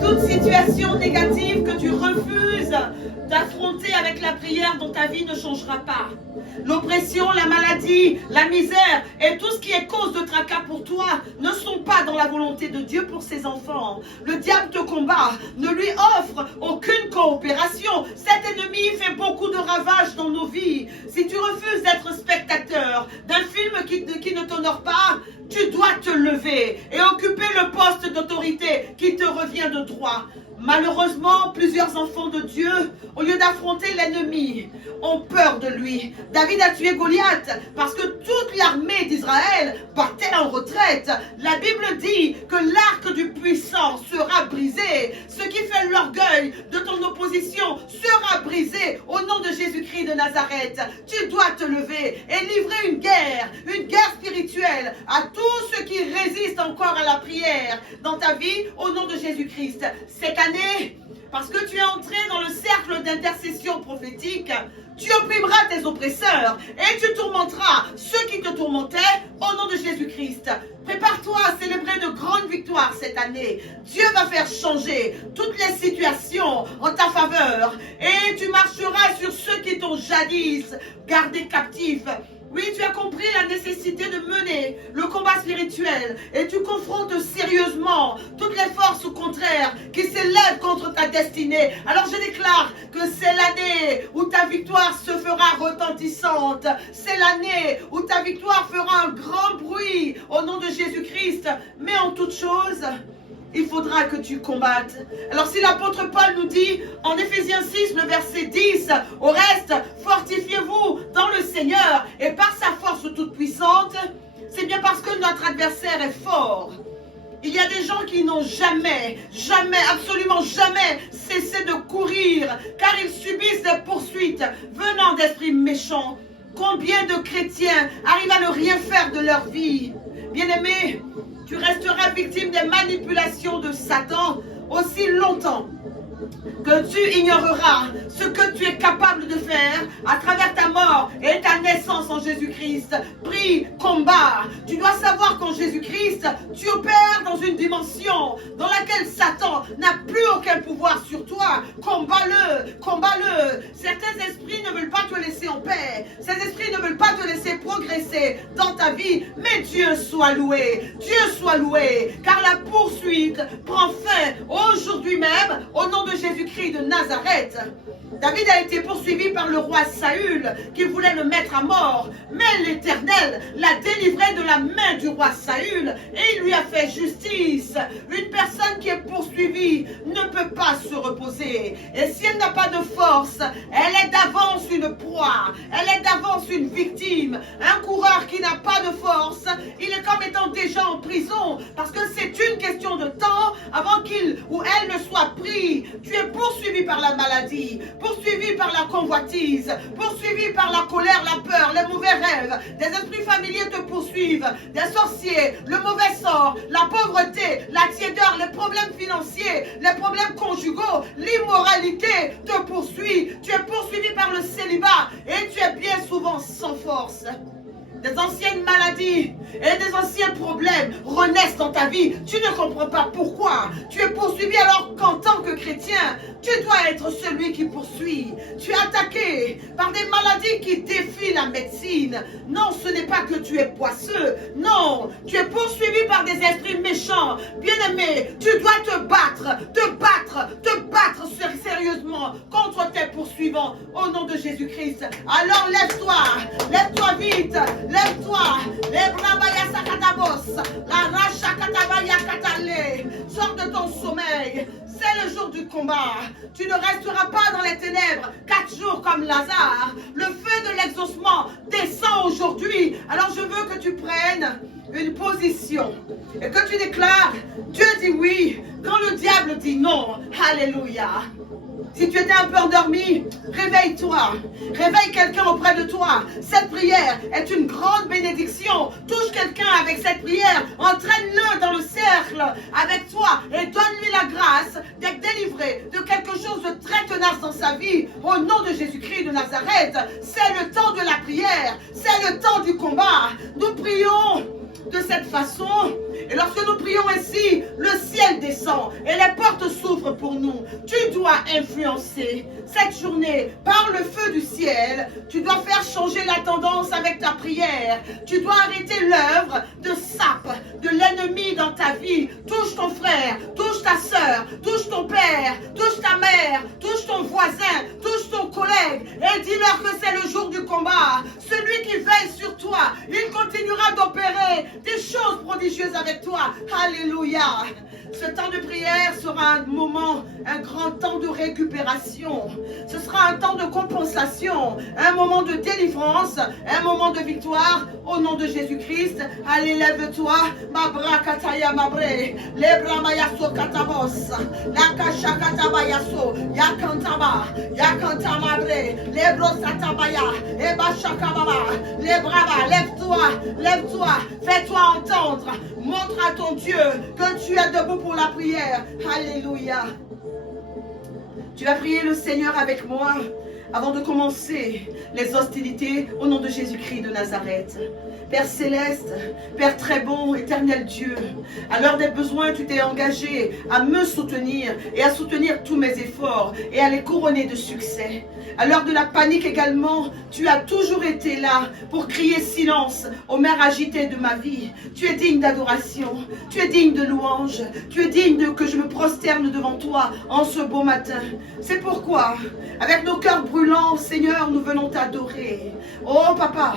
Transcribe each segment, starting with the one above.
Toute situation négative que tu refuses d'affronter avec la prière dans ta vie ne changera pas. L'oppression, la maladie, la misère et tout ce qui est cause de tracas pour toi ne sont pas dans la volonté de Dieu pour ses enfants. Le diable te combat, ne lui offre aucune coopération. Cet ennemi fait beaucoup de ravages dans nos vies. Si tu refuses d'être spectateur d'un film qui ne t'honore pas, tu dois te lever et occuper le poste d'autorité qui te revient de droit. Malheureusement, plusieurs enfants de Dieu, au lieu d'affronter l'ennemi, ont peur de lui. David a tué Goliath parce que toute l'armée d'Israël partait en retraite. La Bible dit que l'arc du puissant sera brisé. Ce qui fait l'orgueil de ton opposition sera brisé au nom de Jésus-Christ de Nazareth. Tu dois te lever et livrer une guerre spirituelle à tous ceux qui résistent encore à la prière dans ta vie au nom de Jésus-Christ. Cette année, parce que tu es entré dans le cercle d'intercession prophétique, tu opprimeras tes oppresseurs et tu tourmenteras ceux qui te tourmentaient au nom de Jésus-Christ. Prépare-toi à célébrer de grandes victoires cette année. Dieu va faire changer toutes les situations en ta faveur et tu marcheras sur ceux qui t'ont jadis gardé captifs. Oui, tu as compris la nécessité de mener le combat spirituel et tu confrontes sérieusement toutes les forces contraires qui s'élèvent contre ta destinée. Alors je déclare que c'est l'année où ta victoire se fera retentissante. C'est l'année où ta victoire fera un grand bruit au nom de Jésus-Christ. Mais en toute chose, il faudra que tu combattes. Alors si l'apôtre Paul nous dit en Éphésiens 6, le verset 10, au reste, fortifiez-vous dans le Seigneur et par sa force toute puissante, c'est bien parce que notre adversaire est fort. Il y a des gens qui n'ont jamais, absolument jamais cessé de courir car ils subissent des poursuites venant d'esprits méchants. Combien de chrétiens arrivent à ne rien faire de leur vie? Bien-aimés, tu resteras victime des manipulations de Satan aussi longtemps que tu ignoreras ce que tu es capable de faire à travers ta mort et ta naissance en Jésus-Christ. Prie, combat. Tu dois savoir qu'en Jésus-Christ, tu opères dans une dimension dans laquelle Satan n'a plus aucun pouvoir sur toi. Combat-le, combat-le. Certains esprits ne veulent pas te laisser en paix. Ces esprits ne veulent pas te laisser progresser dans ta vie. Mais Dieu soit loué. Dieu soit loué. Car la poursuite prend fin aujourd'hui même au nom de Jésus-Christ de Nazareth. David a été poursuivi par le roi Saül qui voulait le mettre à mort. Mais l'Éternel l'a délivré de la main du roi Saül et il lui a fait justice. Une personne qui est poursuivie ne peut pas se reposer. Et si elle n'a pas de force, elle est d'avance une proie. Elle est d'avance une victime. Un coureur qui n'a pas de force, il est comme étant déjà en prison parce que c'est une question de temps avant qu'il ou elle ne soit pris. Tu es poursuivi par la maladie, poursuivi par la convoitise, poursuivi par la colère, la peur, les mauvais rêves. Des esprits familiers te poursuivent, des sorciers, le mauvais sort, la pauvreté, la tiédeur, les problèmes financiers, les problèmes conjugaux, l'immoralité te poursuit. Tu es poursuivi par le célibat et tu es bien souvent sans force. Des anciennes maladies et des anciens problèmes renaissent dans ta vie. Tu ne comprends pas pourquoi. Tu es poursuivi alors qu'en tant que chrétien, tu dois être celui qui poursuit. Tu es attaqué par des maladies qui défient la médecine. Non, ce n'est pas que tu es poisseux. Non, tu es poursuivi par des esprits méchants. Bien-aimé, tu dois te battre sérieusement contre tes poursuivants au nom de Jésus-Christ. Alors lève-toi vite. Lève-toi. Sors de ton sommeil. C'est le jour du combat. Tu ne resteras pas dans les ténèbres 4 jours comme Lazare. Le feu de l'exaucement descend aujourd'hui. Alors je veux que tu prennes une position et que tu déclares, Dieu dit oui quand le diable dit non. Alléluia. Si tu étais un peu endormi, réveille-toi. Réveille quelqu'un auprès de toi. Cette prière est une grande bénédiction. Touche quelqu'un avec cette prière. Entraîne-le dans le cercle avec toi et donne-lui la grâce d'être délivré de quelque chose de très tenace dans sa vie. Au nom de Jésus-Christ de Nazareth, c'est le temps de la prière. C'est le temps du combat. Nous prions de cette façon Et lorsque nous prions ainsi, le ciel descend et les portes s'ouvrent pour nous. Tu dois influencer cette journée par le feu du ciel. Tu dois faire changer la tendance avec ta prière. Tu dois arrêter l'œuvre de sape de l'ennemi dans ta vie. Touche ton frère, touche ta soeur, touche ton père, touche ta mère, touche ton voisin, touche ton collègue et dis-leur que c'est le jour du combat. Celui qui veille sur toi, il continuera d'opérer des choses prodigieuses avec toi. Alléluia. Ce temps de prière sera un moment, un grand temps de récupération. Ce sera un temps de compensation, un moment de délivrance, un moment de victoire au nom de Jésus-Christ. Allez, lève-toi. Mabra kataya mabre. Lebra mayaso katabos. La kasha katabayaso. Yakantaba. Yakanta mabre. Lebro satabaya. Eba shakababa. Lebraba. Lève-toi. Lève-toi. Fais-toi entendre. Montre à ton Dieu que tu es debout pour la prière. Alléluia. Tu vas prier le Seigneur avec moi avant de commencer les hostilités au nom de Jésus-Christ de Nazareth. Père céleste, Père très bon, éternel Dieu, à l'heure des besoins, tu t'es engagé à me soutenir et à soutenir tous mes efforts et à les couronner de succès. À l'heure de la panique également, tu as toujours été là pour crier silence aux mers agitées de ma vie. Tu es digne d'adoration, tu es digne de louange, tu es digne que je me prosterne devant toi en ce beau matin. C'est pourquoi, avec nos cœurs brûlants, Seigneur, nous venons t'adorer. Oh Papa,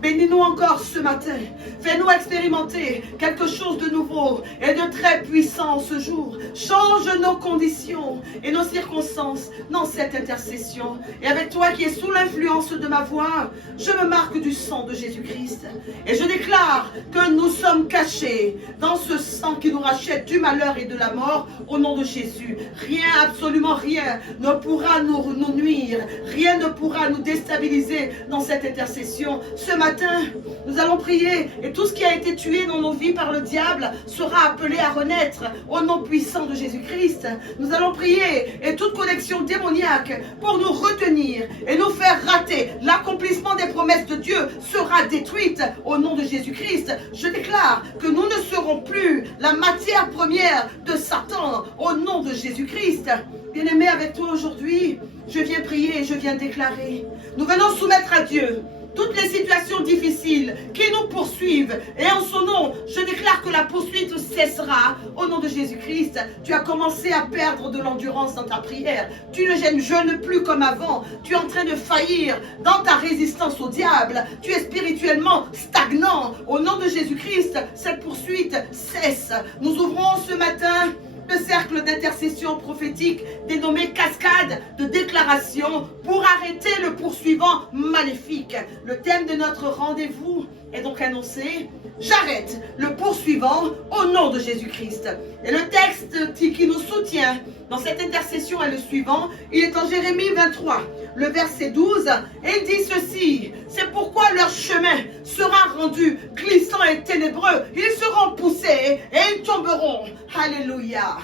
bénis-nous encore ce matin. Fais-nous expérimenter quelque chose de nouveau et de très puissant ce jour. Change nos conditions et nos circonstances dans cette intercession. Et avec toi qui es sous l'influence de ma voix, je me marque du sang de Jésus-Christ. Et je déclare que nous sommes cachés dans ce sang qui nous rachète du malheur et de la mort au nom de Jésus. Rien, absolument rien ne pourra nous nuire. Rien ne pourra nous déstabiliser dans cette intercession. Ce matin, nous allons prier et tout ce qui a été tué dans nos vies par le diable sera appelé à renaître au nom puissant de Jésus-Christ. Nous allons prier et toute connexion démoniaque pour nous retenir et nous faire rater l'accomplissement des promesses de Dieu sera détruite au nom de Jésus-Christ. Je déclare que nous ne serons plus la matière première de Satan au nom de Jésus-Christ. Bien-aimé, avec toi aujourd'hui, je viens prier et je viens déclarer. Nous venons soumettre à Dieu toutes les situations difficiles qui nous poursuivent. Et en son nom, je déclare que la poursuite cessera au nom de Jésus-Christ. Tu as commencé à perdre de l'endurance dans ta prière. Tu ne jeûnes plus comme avant. Tu es en train de faillir dans ta résistance au diable. Tu es spirituellement stagnant. Au nom de Jésus-Christ, cette poursuite cesse. Nous ouvrons ce matin le cercle d'intercession prophétique dénommé cascade de déclaration pour arrêter le poursuivant maléfique. Le thème de notre rendez-vous est donc annoncé. J'arrête le poursuivant au nom de Jésus-Christ. Et le texte qui nous soutient dans cette intercession est le suivant. Il est en Jérémie 23, le verset 12. Et il dit ceci. C'est pourquoi leur chemin sera rendu glissant et ténébreux. Ils seront poussés et ils tomberont. Alléluia.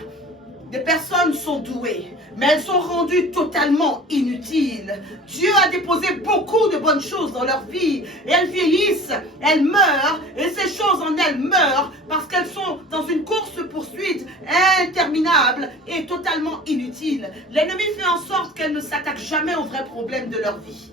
Des personnes sont douées, mais elles sont rendues totalement inutiles. Dieu a déposé beaucoup de bonnes choses dans leur vie. Et elles vieillissent, elles meurent, et ces choses en elles meurent parce qu'elles sont dans une course-poursuite interminable et totalement inutile. L'ennemi fait en sorte qu'elles ne s'attaquent jamais aux vrais problèmes de leur vie.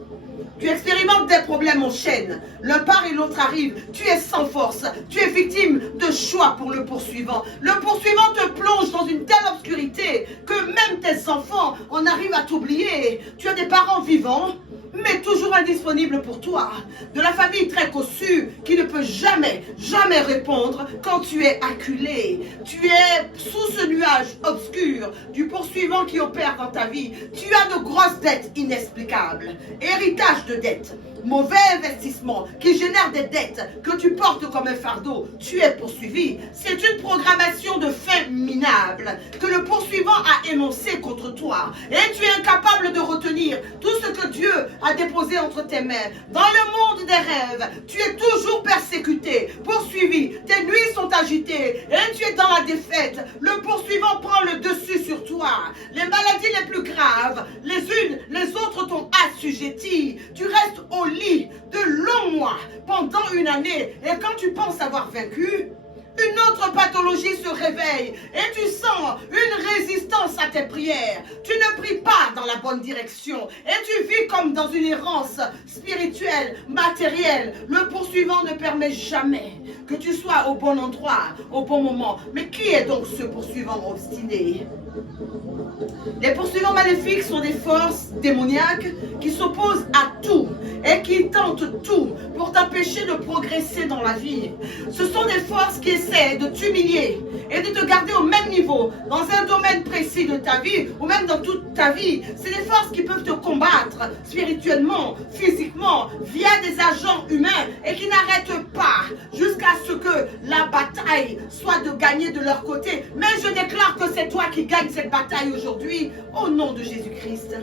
Tu expérimentes des problèmes en chaîne. L'un part et l'autre arrive. Tu es sans force. Tu es victime de choix pour le poursuivant. Le poursuivant te plonge dans une telle obscurité que même tes enfants en arrivent à t'oublier. Tu as des parents vivants, mais toujours indisponibles pour toi. De la famille très cossue qui ne peut jamais répondre quand tu es acculé. Tu es sous ce nuage obscur du poursuivant qui opère dans ta vie. Tu as de grosses dettes inexplicables. Héritage de dettes. Mauvais investissement qui génère des dettes que tu portes comme un fardeau. Tu es poursuivi. C'est une programmation de fin minable que le poursuivant a énoncé contre toi. Et tu es incapable de retenir tout ce que Dieu a déposé entre tes mains. Dans le monde des rêves, tu es toujours persécuté, poursuivi. Tes nuits sont agitées et tu es dans la défaite. Le poursuivant prend le dessus sur toi. Les maladies les plus graves, les unes, les autres t'ont assujetti. Tu restes au lit de longs mois pendant une année. Et quand tu penses avoir vaincu, une autre pathologie se réveille et tu sens une résistance à tes prières. Tu ne pries pas dans la bonne direction et tu vis comme dans une errance spirituelle, matérielle. Le poursuivant ne permet jamais que tu sois au bon endroit, au bon moment. Mais qui est donc ce poursuivant obstiné? Les poursuivants maléfiques sont des forces démoniaques qui s'opposent à tout et qui tentent tout pour t'empêcher de progresser dans la vie. Ce sont des forces qui essaient de t'humilier et de te garder au même niveau dans un domaine précis de ta vie ou même dans toute ta vie. C'est des forces qui peuvent te combattre spirituellement, physiquement, via des agents humains et qui n'arrêtent pas jusqu'à ce que la bataille soit de gagner de leur côté. Mais je déclare que c'est toi qui gagnes cette bataille aujourd'hui au nom de Jésus-Christ.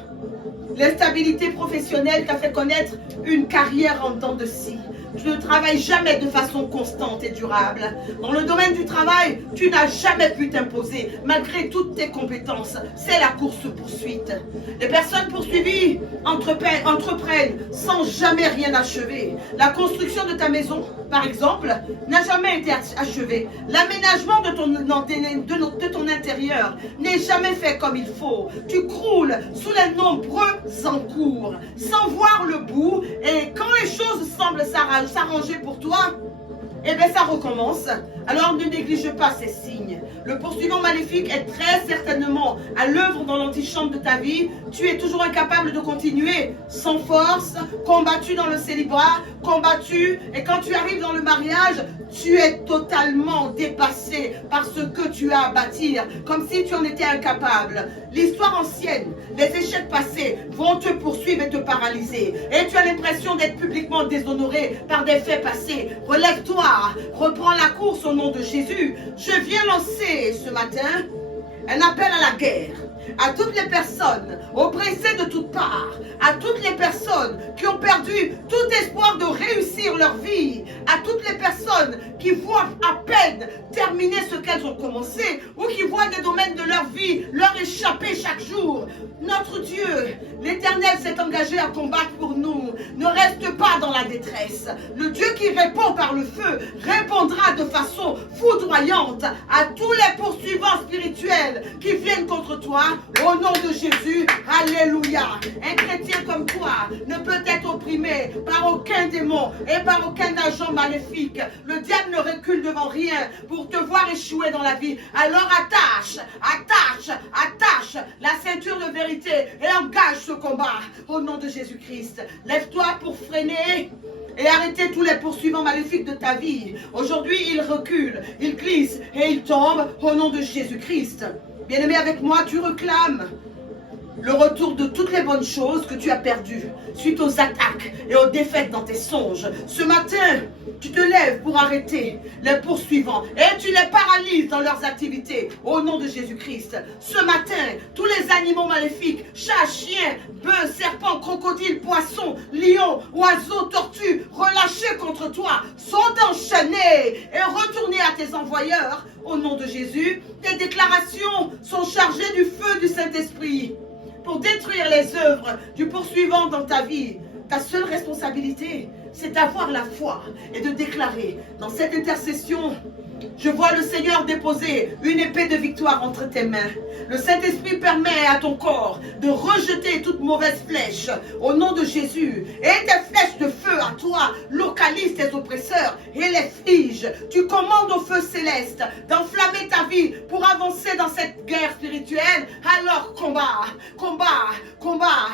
L'instabilité professionnelle t'a fait connaître une carrière en dents de scie. Tu ne travailles jamais de façon constante et durable. Dans le domaine du travail, tu n'as jamais pu t'imposer malgré toutes tes compétences. C'est la course-poursuite. Les personnes poursuivies entreprennent sans jamais rien achever. La construction de ta maison, par exemple, n'a jamais été achevée. L'aménagement de ton intérieur n'est jamais fait comme il faut. Tu croules sous les nombreux encours sans voir le bout, et quand les choses semblent s'arranger pour toi, eh bien ça recommence. Alors ne néglige pas ces signes. Le poursuivant maléfique est très certainement à l'œuvre dans l'antichambre de ta vie. Tu es toujours incapable de continuer, sans force, combattu dans le célibat, combattu, et quand tu arrives dans le mariage, tu es totalement dépassé par ce que tu as à bâtir, comme si tu en étais incapable. L'histoire ancienne, les échecs passés vont te poursuivre et te paralyser. Et tu as l'impression d'être publiquement déshonoré par des faits passés. Relève-toi, reprends la course au nom de Jésus. Je viens lancer ce matin un appel à la guerre à toutes les personnes oppressées de toutes parts, à toutes les personnes qui ont perdu tout espoir de réussir leur vie, à toutes les personnes qui voient à peine terminer ce qu'elles ont commencé ou qui voient des domaines de leur vie leur échapper chaque jour. Notre Dieu, l'Éternel, s'est engagé à combattre pour nous. Ne reste pas dans la détresse. Le Dieu qui répond par le feu répondra de façon foudroyante à tous les poursuivants spirituels qui viennent contre toi. Au nom de Jésus, alléluia. Un chrétien comme toi ne peut être opprimé par aucun démon et par aucun agent maléfique. Le diable ne recule devant rien pour te voir échouer dans la vie. Alors attache la ceinture de vérité et engage ce combat au nom de Jésus-Christ. Lève-toi pour freiner et arrêter tous les poursuivants maléfiques de ta vie. Aujourd'hui, ils reculent, ils glissent et ils tombent au nom de Jésus-Christ. Bien-aimé, avec moi, tu réclames le retour de toutes les bonnes choses que tu as perdues suite aux attaques et aux défaites dans tes songes. Ce matin, tu te lèves pour arrêter les poursuivants et tu les paralyses dans leurs activités au nom de Jésus-Christ. Ce matin, tous les animaux maléfiques, chats, chiens, bœufs, serpents, crocodiles, poissons, lions, oiseaux, tortues, relâchés contre toi, sont enchaînés et retournés à tes envoyeurs au nom de Jésus. Tes déclarations sont chargées du feu du Saint-Esprit pour détruire les œuvres du poursuivant dans ta vie. Ta seule responsabilité, c'est d'avoir la foi et de déclarer dans cette intercession: je vois le Seigneur déposer une épée de victoire entre tes mains. Le Saint-Esprit permet à ton corps de rejeter toute mauvaise flèche au nom de Jésus. Et tes flèches de feu à toi localisent tes oppresseurs et les figent. Tu commandes au feu céleste d'enflammer ta vie pour avancer dans cette guerre spirituelle. Alors combat, combat, combat.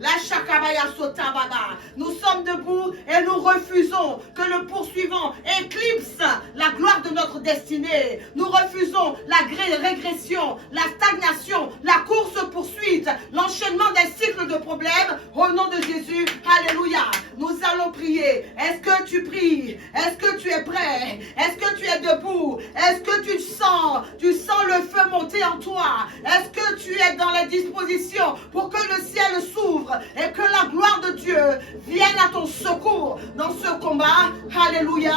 La chakabaya sota baba. Nous sommes debout et nous refusons que le poursuivant éclipse la gloire de notre destinée. Nous refusons la régression, la stagnation, la course-poursuite, l'enchaînement des cycles de problèmes au nom de Jésus. Alléluia. Nous allons prier. Est-ce que tu pries? Est-ce que tu es prêt? Est-ce que tu es debout? Est-ce que tu sens le feu monter en toi? Est-ce que tu es dans les dispositions pour que le ciel s'ouvre et que la gloire de Dieu vienne à ton secours dans ce combat? Alléluia.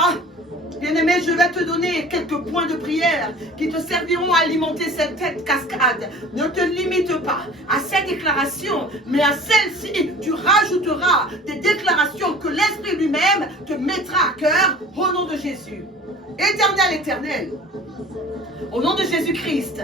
Bien-aimé, je vais te donner quelques points de prière qui te serviront à alimenter cette cascade. Ne te limite pas à ces déclarations, mais à celles-ci, tu rajouteras des déclarations que l'Esprit lui-même te mettra à cœur au nom de Jésus. Éternel, au nom de Jésus-Christ,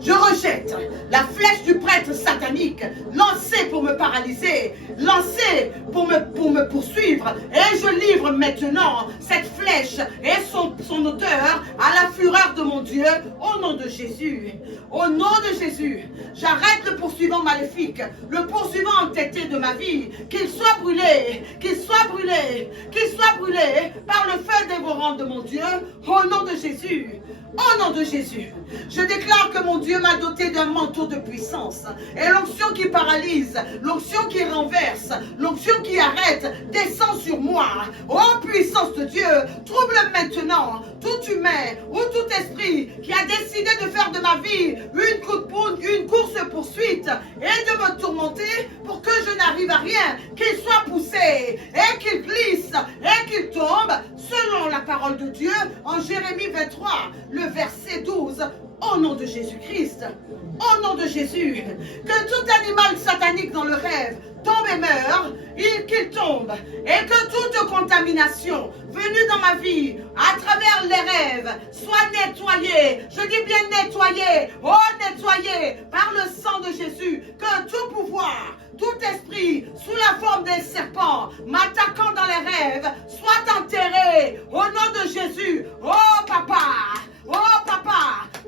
je rejette la flèche du prêtre satanique lancée pour me paralyser, lancée pour me poursuivre. Et je livre maintenant cette flèche et son auteur à la fureur de mon Dieu au nom de Jésus. Au nom de Jésus, j'arrête le poursuivant maléfique, le poursuivant entêté de ma vie, qu'il soit brûlé, qu'il soit brûlé, qu'il soit brûlé par le feu dévorant de mon Dieu au nom de Jésus. Au nom de Jésus, je déclare que mon Dieu m'a doté d'un manteau de puissance. Et l'onction qui paralyse, l'onction qui renverse, l'onction qui arrête, descend sur moi. Ô puissance de Dieu, trouble maintenant tout humain ou tout esprit qui a décidé de faire de ma vie une course-poursuite et de me tourmenter pour que je n'arrive à rien, qu'il soit poussé et qu'il glisse et qu'il tombe selon la parole de Dieu en Jérémie 23, le verset 12, au nom de Jésus-Christ, au nom de Jésus, que tout animal satanique dans le rêve tombe et meurt, qu'il tombe, et que toute contamination venue dans ma vie, à travers les rêves, soit nettoyée, je dis bien nettoyée, oh nettoyée, par le sang de Jésus, que tout pouvoir, tout esprit, sous la forme des serpents, m'attaquant dans les rêves, soit enterré, au nom de Jésus, oh papa,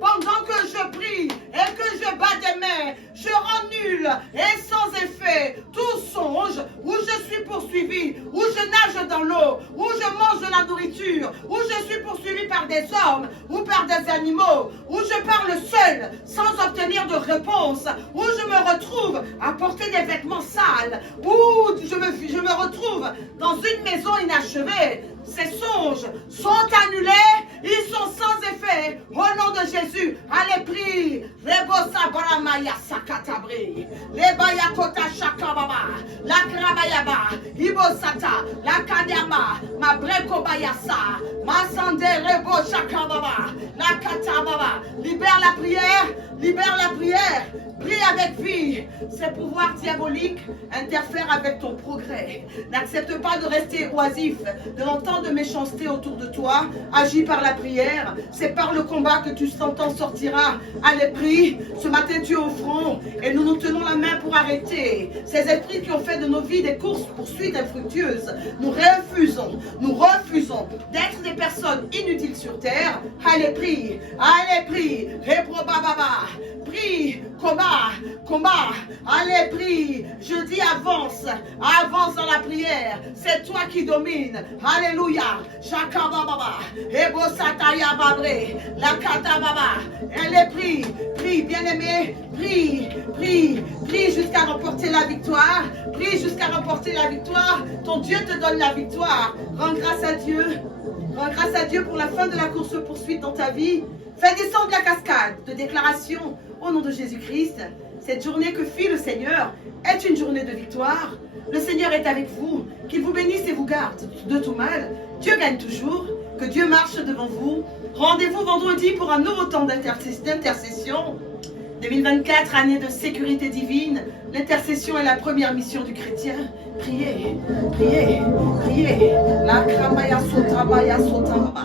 pendant que je prie et que je bats des mains, je rends nul et sans effet tout songe où je suis poursuivi, où je nage dans l'eau, où je mange de la nourriture, où je suis poursuivi par des hommes ou par des animaux, où je parle seul sans obtenir de réponse, où je me retrouve à porter des vêtements sales, où je me retrouve dans une maison inachevée. Ces songes sont annulés, ils sont sans effet. Au nom de Jésus, allez prie. Rebosa baramaya sakatabri. Lebaya kota shakababa. La krabayaba. Ibosata. La kadiama. Ma breko bayasa. Ma sande rebo shakababa. La katababa. Libère la prière. Libère la prière. Prie avec vie. Ces pouvoirs diaboliques interfèrent avec ton progrès. N'accepte pas de rester oisif, de l'entendre de méchanceté autour de toi. Agis par la prière. C'est par le combat que tu t'en sortiras. Allez, prie. Ce matin, tu es au front et nous nous tenons la main pour arrêter ces esprits qui ont fait de nos vies des courses-poursuites infructueuses. Nous refusons d'être des personnes inutiles sur terre. Allez, prie. Allez, prie. Reprobababa. Prie, combat, allez, prie, je dis avance dans la prière, c'est toi qui domines, alléluia, Shakababa, Ebo Sataya Babre, la Katababa, allez, prie, bien-aimé, prie jusqu'à remporter la victoire, ton Dieu te donne la victoire, rends grâce à Dieu pour la fin de la course-poursuite dans ta vie. Fais descendre la cascade de déclarations au nom de Jésus-Christ. Cette journée que fit le Seigneur est une journée de victoire. Le Seigneur est avec vous. Qu'il vous bénisse et vous garde de tout mal. Dieu gagne toujours. Que Dieu marche devant vous. Rendez-vous vendredi pour un nouveau temps d'intercession. 2024, année de sécurité divine. L'intercession est la première mission du chrétien. Priez. La kramaya sotabaya sotababa.